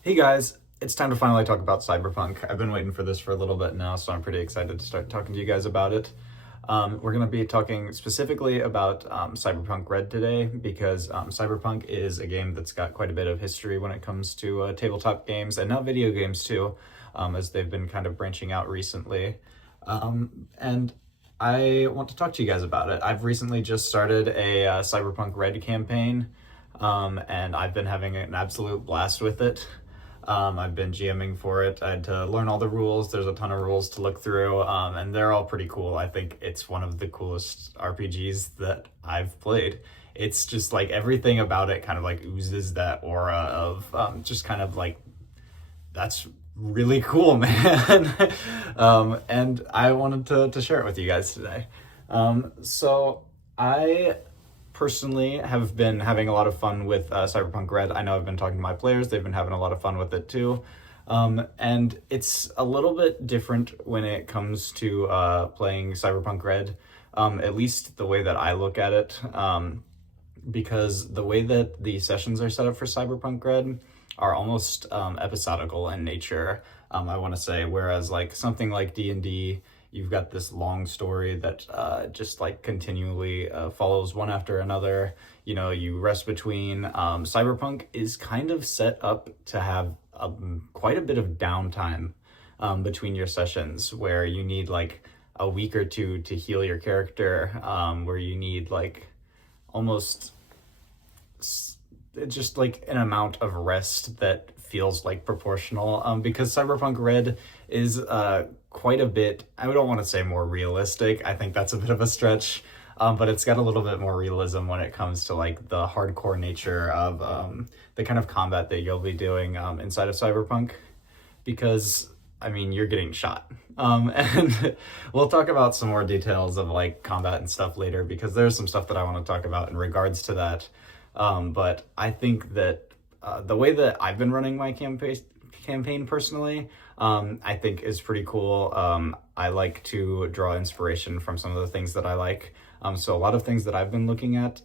Hey guys, it's time to finally talk about Cyberpunk. I've been waiting for this for a little bit now, so I'm pretty excited to start talking to you guys about it. We're going to be talking specifically about Cyberpunk RED today because Cyberpunk is a game that's got quite a bit of history when it comes to tabletop games and now video games too, as they've been kind of branching out recently. And I want to talk to you guys about it. I've recently just started a Cyberpunk RED campaign, and I've been having an absolute blast with it. I've been GMing for it. I had to learn all the rules. There's a ton of rules to look through, and they're all pretty cool. I think it's one of the coolest RPGs that I've played. It's just like everything about it kind of like oozes that aura of just kind of like, that's really cool, man. And I wanted to share it with you guys today. So I personally have been having a lot of fun with Cyberpunk RED. I know I've been talking to my players, they've been having a lot of fun with it too. And it's a little bit different when it comes to playing Cyberpunk RED, at least the way that I look at it, because the way that the sessions are set up for Cyberpunk RED are almost episodical in nature, I want to say, whereas like something like D&D, you've got this long story that just like continually follows one after another. You know, you rest between. Cyberpunk is kind of set up to have quite a bit of downtime between your sessions, where you need like a week or two to heal your character, where you need like almost just like an amount of rest that feels like proportional, because Cyberpunk RED is quite a bit, I don't want to say more realistic, I think that's a bit of a stretch, but it's got a little bit more realism when it comes to like the hardcore nature of the kind of combat that you'll be doing inside of Cyberpunk, because I mean, you're getting shot. And we'll talk about some more details of like combat and stuff later, because there's some stuff that I want to talk about in regards to that. But I think that the way that I've been running my campaign personally, I think is pretty cool. I like to draw inspiration from some of the things that I like. So a lot of things that I've been looking at,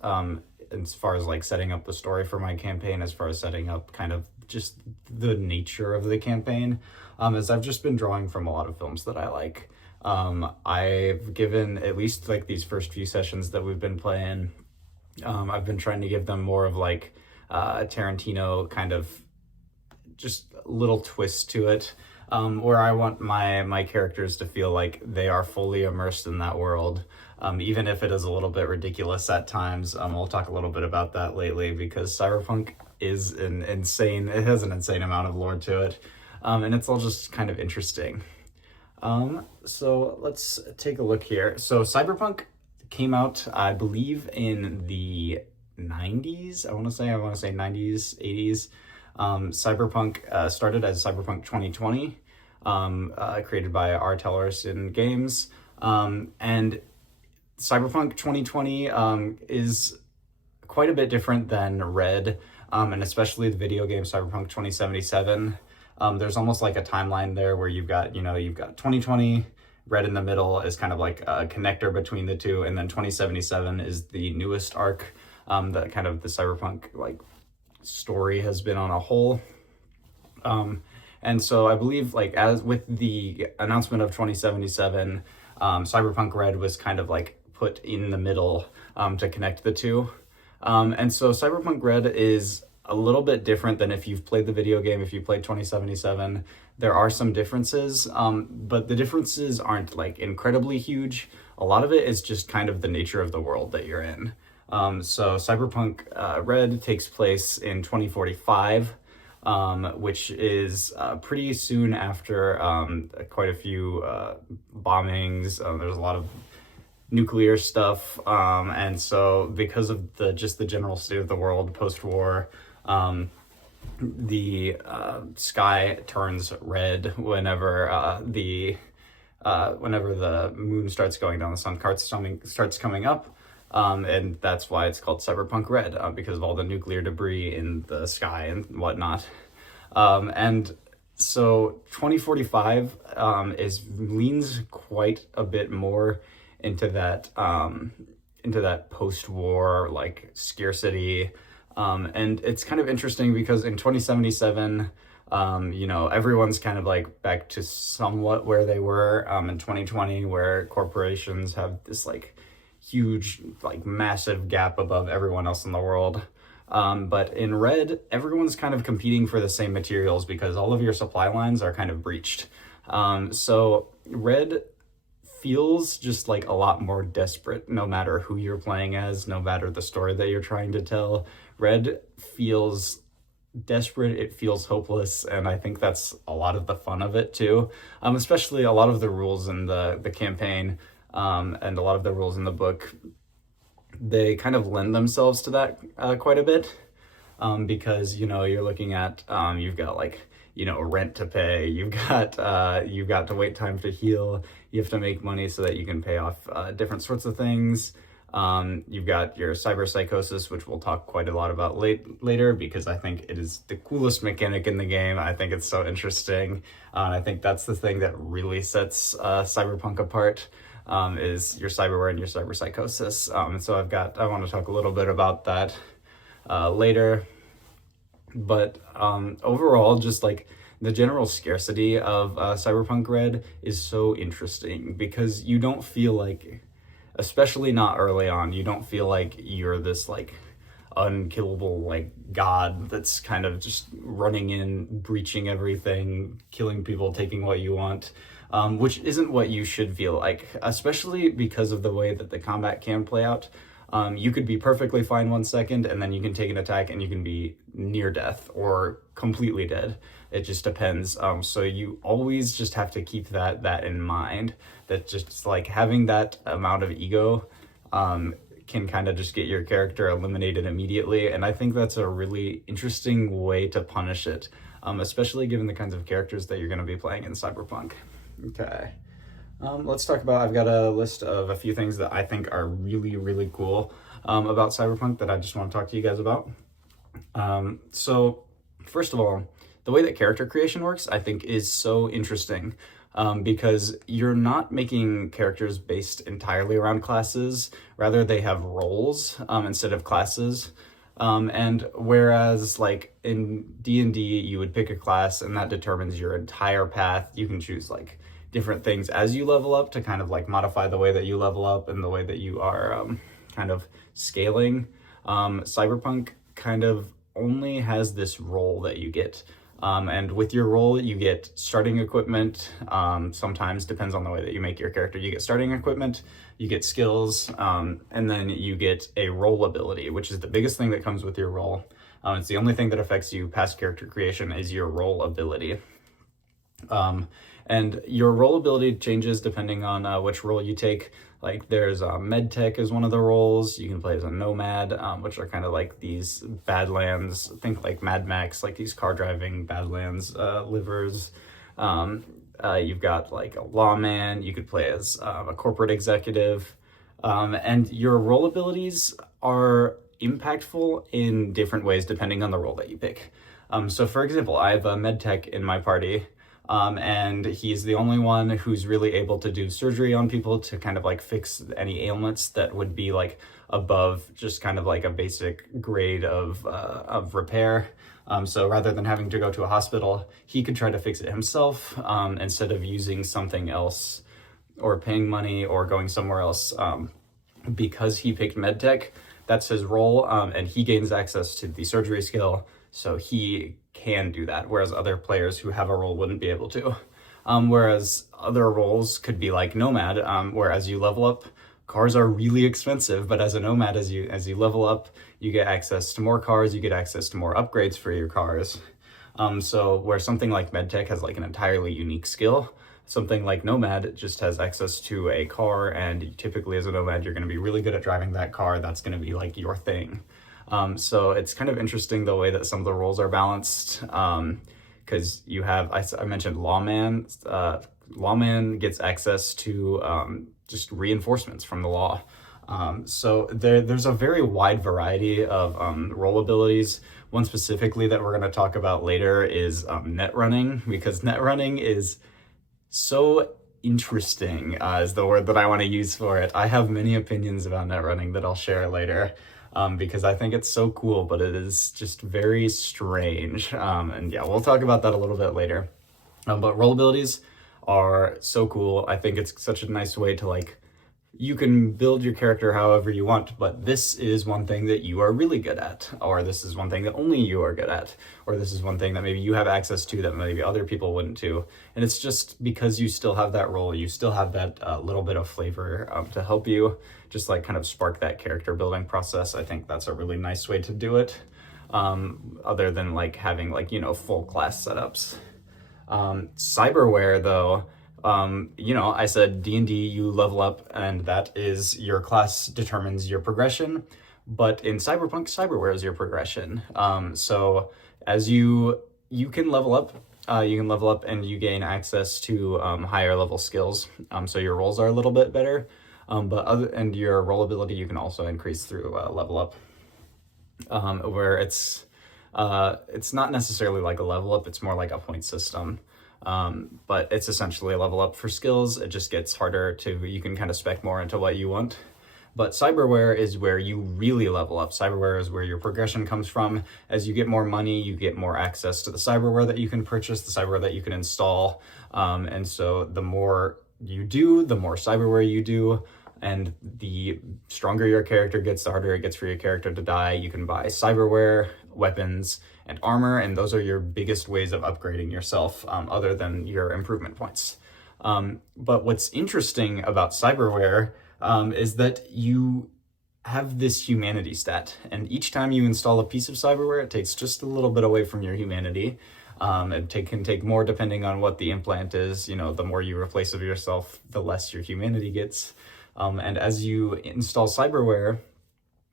as far as like setting up the story for my campaign, as far as setting up kind of just the nature of the campaign, is I've just been drawing from a lot of films that I like. I've given at least like these first few sessions that we've been playing, I've been trying to give them more of like a Tarantino kind of just little twist to it, where I want my characters to feel like they are fully immersed in that world, even if it is a little bit ridiculous at times. We'll talk a little bit about that lately, because Cyberpunk is it has an insane amount of lore to it, and it's all just kind of interesting. So let's take a look here. So Cyberpunk came out, I believe, in the 90s. I want to say 90s, 80s. Cyberpunk started as Cyberpunk 2020, created by R. Tellerson Games. And Cyberpunk 2020 is quite a bit different than Red, and especially the video game Cyberpunk 2077. There's almost like a timeline there where you've got 2020, Red in the middle is kind of like a connector between the two, and then 2077 is the newest arc that kind of the Cyberpunk like story has been on a whole. And so I believe like as with the announcement of 2077, Cyberpunk RED was kind of like put in the middle to connect the two. And so Cyberpunk RED is a little bit different than if you've played the video game. If you played 2077, there are some differences, but the differences aren't like incredibly huge. A lot of it is just kind of the nature of the world that you're in. So Cyberpunk RED takes place in 2045, which is pretty soon after quite a few bombings. There's a lot of nuclear stuff, and so because of the general state of the world post-war, the sky turns red whenever the moon starts going down, the sun starts coming up. And that's why it's called Cyberpunk RED, because of all the nuclear debris in the sky and whatnot. And so 2045 leans quite a bit more into that post-war like scarcity, and it's kind of interesting because in 2077, You know, everyone's kind of like back to somewhat where they were in 2020, where corporations have this like huge, like massive gap above everyone else in the world. But in Red, everyone's kind of competing for the same materials because all of your supply lines are kind of breached. So Red feels just like a lot more desperate, no matter who you're playing as, no matter the story that you're trying to tell. Red feels desperate, it feels hopeless, and I think that's a lot of the fun of it too. Especially a lot of the rules in the campaign, and a lot of the rules in the book, they kind of lend themselves to that quite a bit, because you know you're looking at you've got like you know rent to pay, you've got to wait time to heal, you have to make money so that you can pay off different sorts of things. You've got your cyber psychosis, which we'll talk quite a lot about later, because I think it is the coolest mechanic in the game. I think it's so interesting. And I think that's the thing that really sets Cyberpunk apart, is your cyberware and your cyber psychosis. So I want to talk a little bit about that later. But overall, just like the general scarcity of Cyberpunk Red is so interesting because you don't feel like, especially not early on, you don't feel like you're this like unkillable like god that's kind of just running in, breaching everything, killing people, taking what you want, which isn't what you should feel like, especially because of the way that the combat can play out. You could be perfectly fine 1 second, and then you can take an attack and you can be near death or completely dead. It just depends. So you always just have to keep that in mind, that just like having that amount of ego can kind of just get your character eliminated immediately. And I think that's a really interesting way to punish it, especially given the kinds of characters that you're going to be playing in Cyberpunk. Okay. Let's talk about, I've got a list of a few things that I think are really, really cool about Cyberpunk that I just want to talk to you guys about. So first of all, the way that character creation works, I think, is so interesting, because you're not making characters based entirely around classes. Rather, they have roles instead of classes. And whereas like in D&D, you would pick a class and that determines your entire path, you can choose like different things as you level up to kind of like modify the way that you level up and the way that you are kind of scaling. Cyberpunk kind of only has this role that you get. And with your role, you get starting equipment. Sometimes, depends on the way that you make your character, you get starting equipment, you get skills, and then you get a role ability, which is the biggest thing that comes with your role. It's the only thing that affects you past character creation is your role ability. And your role ability changes depending on which role you take. Like there's medtech is one of the roles. You can play as a nomad, which are kind of like these Badlands. Think like Mad Max, like these car driving Badlands livers. You've got like a lawman. You could play as a corporate executive. And your role abilities are impactful in different ways depending on the role that you pick. So for example, I have a medtech in my party. And he's the only one who's really able to do surgery on people to kind of like fix any ailments that would be like above just kind of like a basic grade of repair. So rather than having to go to a hospital, he could try to fix it himself, instead of using something else or paying money or going somewhere else. Because he picked medtech, that's his role, and he gains access to the surgery skill, so he can do that, whereas other players who have a role wouldn't be able to. Whereas other roles could be like nomad, where as you level up, cars are really expensive, but as a nomad, as you level up, you get access to more cars, you get access to more upgrades for your cars. So where something like medtech has like an entirely unique skill, something like nomad just has access to a car, and typically as a nomad, you're going to be really good at driving that car. That's going to be like your thing. So it's kind of interesting the way that some of the roles are balanced, because you have, I mentioned lawman. Lawman gets access to just reinforcements from the law. So there's a very wide variety of role abilities. One specifically that we're going to talk about later is net running, because net running is so interesting, is the word that I want to use for it. I have many opinions about net running that I'll share later. because I think it's so cool, but it is just very strange. And yeah, we'll talk about that a little bit later. But role abilities are so cool. I think it's such a nice way to like, you can build your character however you want, but this is one thing that you are really good at, or this is one thing that only you are good at, or this is one thing that maybe you have access to that maybe other people wouldn't too. And it's just because you still have that role, you still have that little bit of flavor to help you just like kind of spark that character building process. I think that's a really nice way to do it, other than like having like, you know, full class setups. Cyberware though, you know, I said D&D, you level up and that is your class determines your progression, but in Cyberpunk, Cyberware is your progression. So as you can level up, and you gain access to higher level skills. So your rolls are a little bit better, and your roll ability you can also increase through level up, where it's not necessarily like a level up, it's more like a point system. But it's essentially a level up for skills. It just gets harder you can kind of spec more into what you want. But Cyberware is where you really level up. Cyberware is where your progression comes from. As you get more money, you get more access to the cyberware that you can purchase, the cyberware that you can install. And so the more you do, the more cyberware you do, and the stronger your character gets, the harder it gets for your character to die. You can buy cyberware, weapons, and armor, and those are your biggest ways of upgrading yourself, other than your improvement points. But what's interesting about cyberware is that you have this humanity stat, and each time you install a piece of cyberware, it takes just a little bit away from your humanity. It can take more depending on what the implant is. You know, the more you replace of yourself, the less your humanity gets. And as you install cyberware,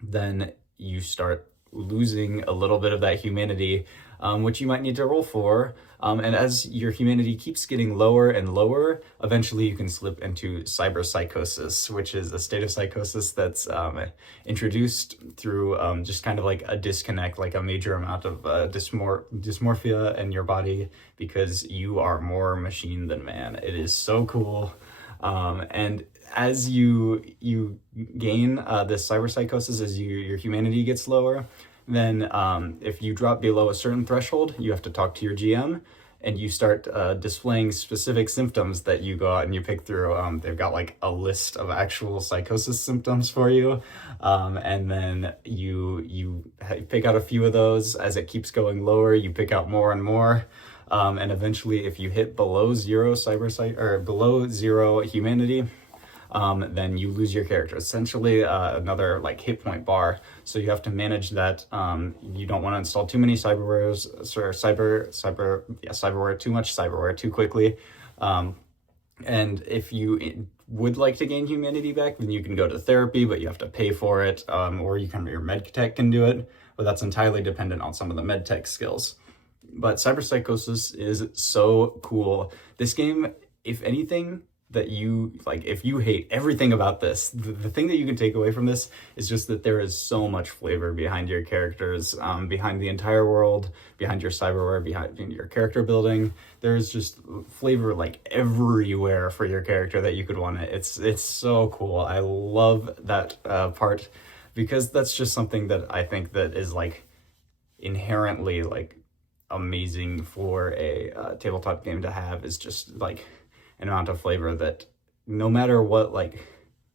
then you start losing a little bit of that humanity, which you might need to roll for. And as your humanity keeps getting lower and lower, eventually you can slip into cyberpsychosis, which is a state of psychosis that's introduced through just kind of like a disconnect, like a major amount of dysmorphia in your body, because you are more machine than man. It is so cool. And as you gain this cyberpsychosis, as your humanity gets lower, then if you drop below a certain threshold, you have to talk to your GM, and you start displaying specific symptoms that you go out and you pick through. They've got like a list of actual psychosis symptoms for you, and then you pick out a few of those. As it keeps going lower, you pick out more and more. And eventually, if you hit below zero below zero humanity, then you lose your character. Essentially, another like hit point bar. So you have to manage that. You don't want to install too many cyberware, too much cyberware too quickly. And if you would like to gain humanity back, then you can go to therapy, but you have to pay for it. Or your med tech can do it, but that's entirely dependent on some of the med tech skills. But cyberpsychosis is so cool. This game, if anything, that you like, if you hate everything about this, the thing that you can take away from this is just that there is so much flavor behind your characters, behind the entire world, behind your cyberware, behind your character building. There's just flavor like everywhere for your character that you could want it. It's so cool. I love that part, because that's just something that I think that is like inherently like amazing for a tabletop game to have, is just like an amount of flavor that no matter what, like,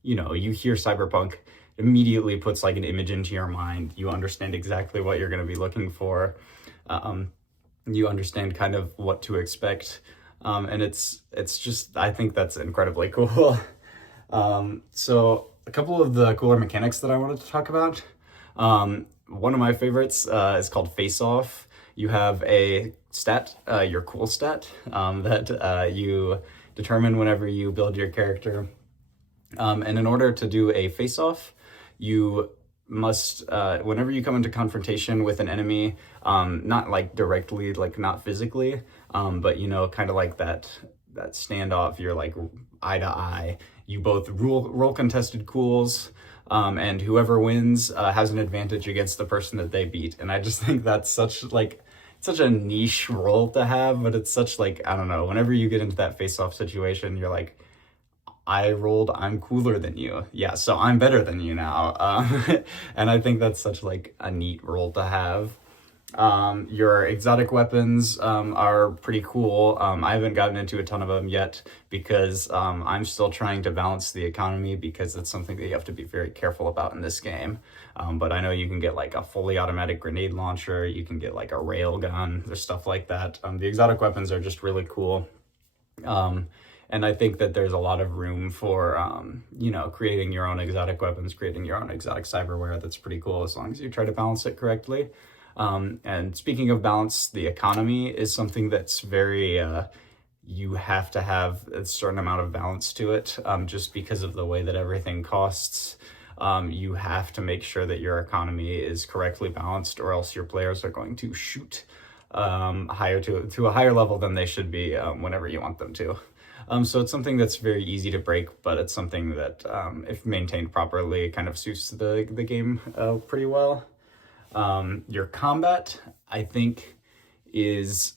you know, you hear Cyberpunk, immediately puts like an image into your mind. You understand exactly what you're going to be looking for. You understand kind of what to expect. And it's just, I think that's incredibly cool. So a couple of the cooler mechanics that I wanted to talk about. One of my favorites is called Face Off. You have a stat, your cool stat, that you determine whenever you build your character. And in order to do a face-off, you must, whenever you come into confrontation with an enemy, not like directly, like not physically, but you know, kind of like that standoff, you're like eye to eye, you both roll contested cools, and whoever wins has an advantage against the person that they beat. And I just think that's such a niche role to have, but it's such like, I don't know, whenever you get into that face-off situation, you're like, I'm cooler than you. Yeah, so I'm better than you now. And I think that's such like a neat role to have. Your exotic weapons are pretty cool. I haven't gotten into a ton of them yet because I'm still trying to balance the economy because it's something that you have to be very careful about in this game. But I know you can get like a fully automatic grenade launcher, you can get like a rail gun, there's stuff like that. The exotic weapons are just really cool. And I think that there's a lot of room for, creating your own exotic weapons, creating your own exotic cyberware. That's pretty cool as long as you try to balance it correctly. And speaking of balance, the economy is something that's very, you have to have a certain amount of balance to it, just because of the way that everything costs. You have to make sure that your economy is correctly balanced, or else your players are going to shoot higher to a higher level than they should be whenever you want them to. So it's something that's very easy to break, but it's something that, if maintained properly, kind of suits the game pretty well. Your combat, I think, is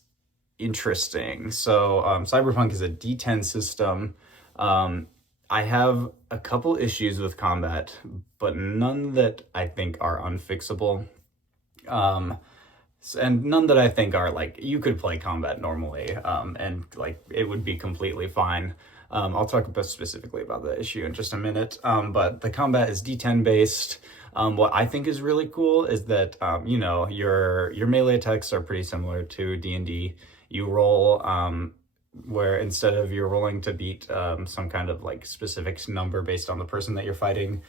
interesting. So Cyberpunk is a D10 system. I have a couple issues with combat, but none that I think are unfixable. And none that I think are like, you could play combat normally, and like it would be completely fine. I'll talk specifically about the issue in just a minute, but the combat is D10 based. What I think is really cool is that, your melee attacks are pretty similar to D&D. You roll, where instead of you're rolling to beat some kind of like specific number based on the person that you're fighting,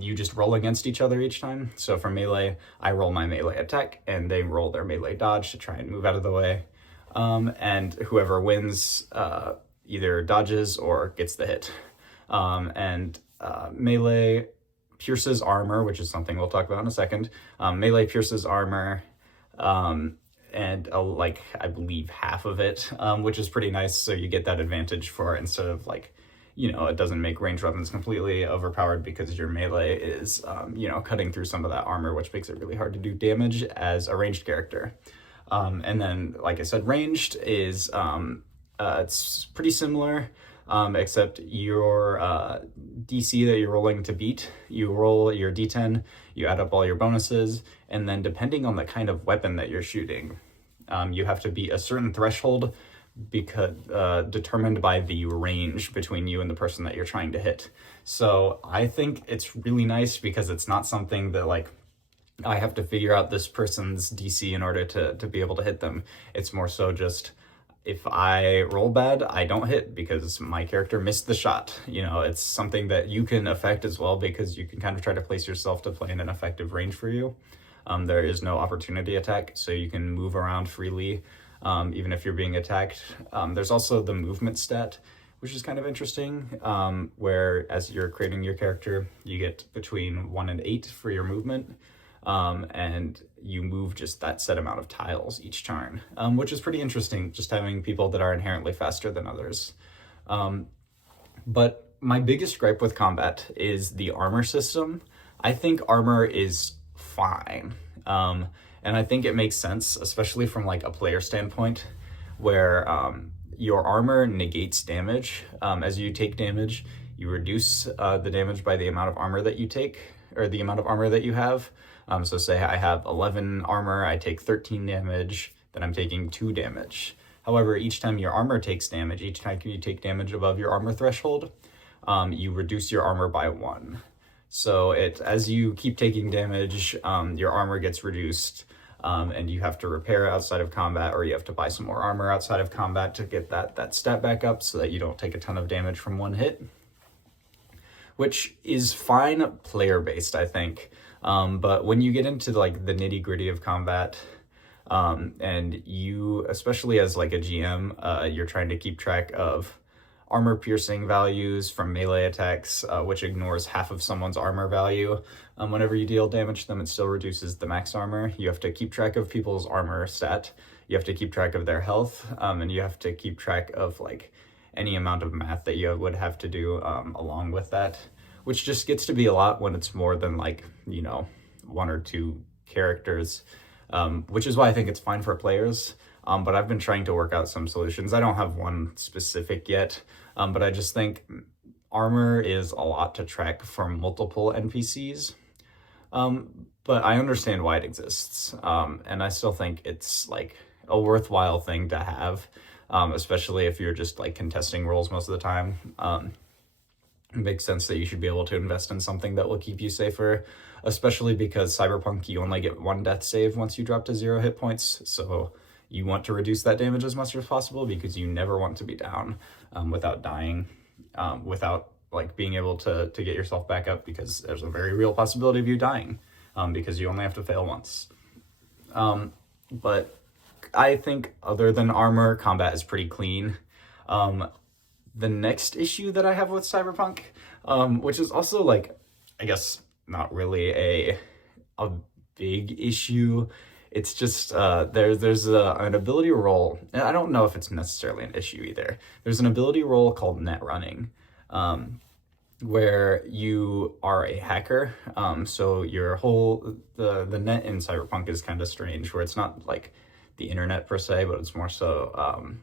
you just roll against each other each time. So for melee, I roll my melee attack and they roll their melee dodge to try and move out of the way. And whoever wins either dodges or gets the hit. Melee pierces armor, which is something we'll talk about in a second. Melee pierces armor, and I believe half of it, which is pretty nice. So you get that advantage for, instead of like, it doesn't make ranged weapons completely overpowered because your melee is, cutting through some of that armor, which makes it really hard to do damage as a ranged character. And then, like I said, ranged is, it's pretty similar. Except your DC that you're rolling to beat, you roll your D10, you add up all your bonuses, and then depending on the kind of weapon that you're shooting, you have to beat a certain threshold because determined by the range between you and the person that you're trying to hit. So I think it's really nice because it's not something that like I have to figure out this person's DC in order to be able to hit them. It's more so just, if I roll bad, I don't hit because my character missed the shot. It's something that you can affect as well because you can kind of try to place yourself to play in an effective range for you. There is no opportunity attack, so you can move around freely, even if you're being attacked. There's also the movement stat, which is kind of interesting, where as you're creating your character, you get between 1 and 8 for your movement. And you move just that set amount of tiles each turn, which is pretty interesting, just having people that are inherently faster than others. But my biggest gripe with combat is the armor system. I think armor is fine. And I think it makes sense, especially from like a player standpoint, where your armor negates damage. As you take damage, you reduce the damage by the amount of armor that you take, or the amount of armor that you have. So say I have 11 armor, I take 13 damage, then I'm taking 2 damage. However, each time your armor takes damage, each time you take damage above your armor threshold, you reduce your armor by 1. So as you keep taking damage, your armor gets reduced, and you have to repair outside of combat, or you have to buy some more armor outside of combat to get that stat back up so that you don't take a ton of damage from one hit. Which is fine player-based, I think. But when you get into like the nitty-gritty of combat, and you, especially as like a GM, you're trying to keep track of armor piercing values from melee attacks, which ignores half of someone's armor value. Whenever you deal damage to them, it still reduces the max armor. You have to keep track of people's armor stat. You have to keep track of their health, and you have to keep track of like any amount of math that you would have to do along with that, which just gets to be a lot when it's more than like, 1 or 2 characters, which is why I think it's fine for players. But I've been trying to work out some solutions. I don't have one specific yet, but I just think armor is a lot to track from multiple NPCs. But I understand why it exists. And I still think it's like a worthwhile thing to have, especially if you're just like contesting roles most of the time. It makes sense that you should be able to invest in something that will keep you safer, especially because Cyberpunk, you only get one death save once you drop to 0 hit points. So you want to reduce that damage as much as possible because you never want to be down without dying, without like being able to get yourself back up, because there's a very real possibility of you dying because you only have to fail once. But I think other than armor, combat is pretty clean. The next issue that I have with Cyberpunk, which is also like, I guess not really a big issue. It's just there's an ability roll, and I don't know if it's necessarily an issue either. There's an ability roll called net running, where you are a hacker. So your whole the net in Cyberpunk is kind of strange, where it's not like the internet per se, but it's more so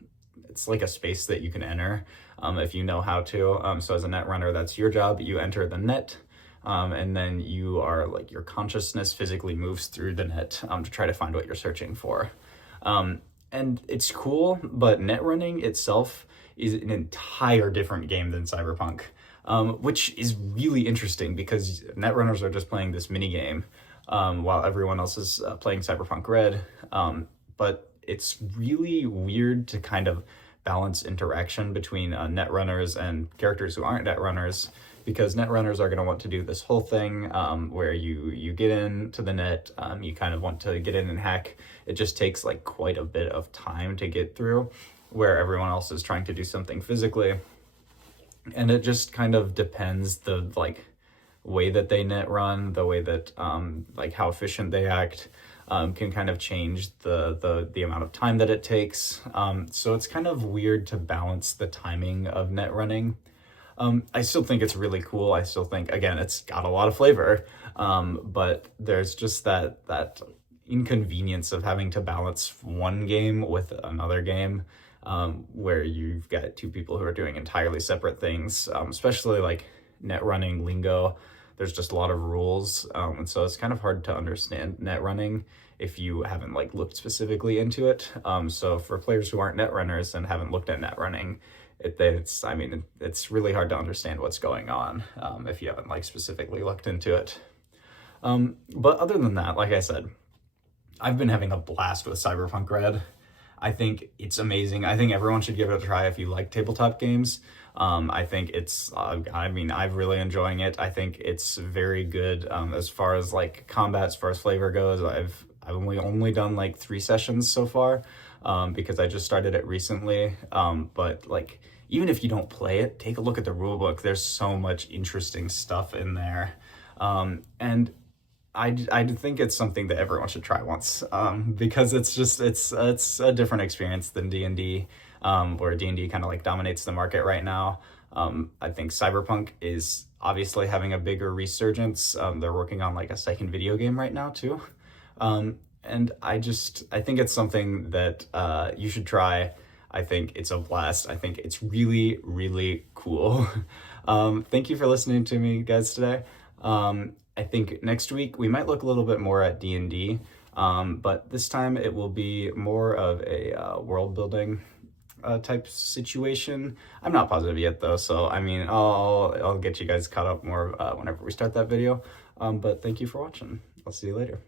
it's like a space that you can enter if you know how to. So as a net runner, that's your job. You enter the net, and then you are like, your consciousness physically moves through the net to try to find what you're searching for. And it's cool, but net running itself is an entire different game than Cyberpunk, which is really interesting because net runners are just playing this mini game while everyone else is playing Cyberpunk RED. But it's really weird to kind of balance interaction between net runners and characters who aren't net runners, because net runners are going to want to do this whole thing where you get into the net, you kind of want to get in and hack. It just takes like quite a bit of time to get through, where everyone else is trying to do something physically. And it just kind of depends the like way that they net run, the way that like how efficient they act, can kind of change the amount of time that it takes. So it's kind of weird to balance the timing of net running. I still think it's really cool. I still think, again, it's got a lot of flavor, but there's just that inconvenience of having to balance one game with another game, where you've got two people who are doing entirely separate things, especially like net running lingo. There's just a lot of rules, and so it's kind of hard to understand net running if you haven't like looked specifically into it. So for players who aren't net runners and haven't looked at net running, it's really hard to understand what's going on if you haven't like specifically looked into it. But other than that, like I said, I've been having a blast with Cyberpunk RED. I think it's amazing. I think everyone should give it a try if you like tabletop games. I think it's, I've really enjoying it. I think it's very good as far as like combat, as far as flavor goes. I've only done like 3 sessions so far because I just started it recently. But like, even if you don't play it, take a look at the rulebook. There's so much interesting stuff in there. And I think it's something that everyone should try once, because it's a different experience than D&D, where D&D kind of like dominates the market right now. I think Cyberpunk is obviously having a bigger resurgence. They're working on like a second video game right now too. And I think it's something that you should try. I think it's a blast. I think it's really, really cool. Thank you for listening to me, guys, today. I think next week we might look a little bit more at D&D, but this time it will be more of a world building type situation. I'm not positive yet though, so I mean, I'll get you guys caught up more whenever we start that video. But thank you for watching. I'll see you later.